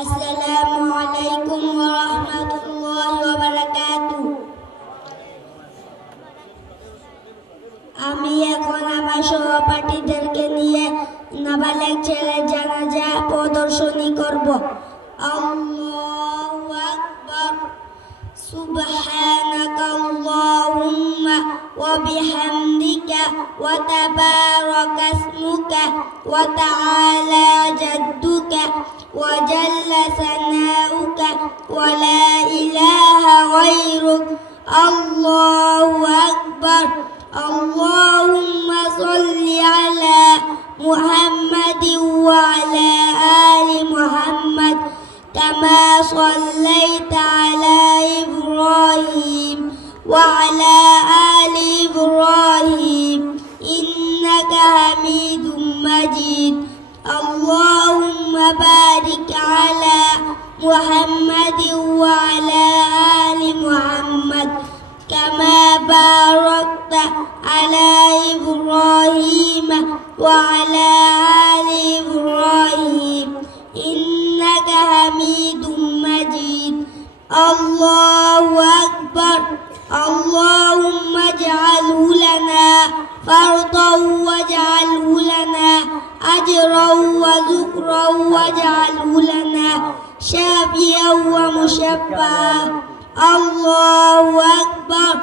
আসসালামু আলাইকুম ওয়া রাহমাতুল্লাহি ওয়া বারাকাতুহু। আমি এখন আমার সহপাঠীদেরকে নিয়ে নাবালেগ ছেলের জানাজা প্রদর্শনী করব। আল্লাহু আকবার। সুবহানাকা আল্লাহুম্মা ওয়া বিহামদিকা ওয়া তাবারাকা ইসমুকা ওয়া তাআলা জাদ্দুকা ওয়া জাল্লা সানাউকা ওয়া লা ইলাহা গায়রুক। আল্লাহু আকবার। اللهم صل على محمد وعلى آل محمد كما صليت على إبراهيم وعلى آل إبراهيم إنك حميد مجيد. اللهم بارك على محمد وعلى آل محمد كما باركت على إبراهيم وعلى آل إبراهيم إنك حميد مجيد. الله أكبر. اللهم اجعله لنا فرضا واجعله لنا أجرا وذكرا واجعله لنا شافيا ومشفعا. الله أكبر.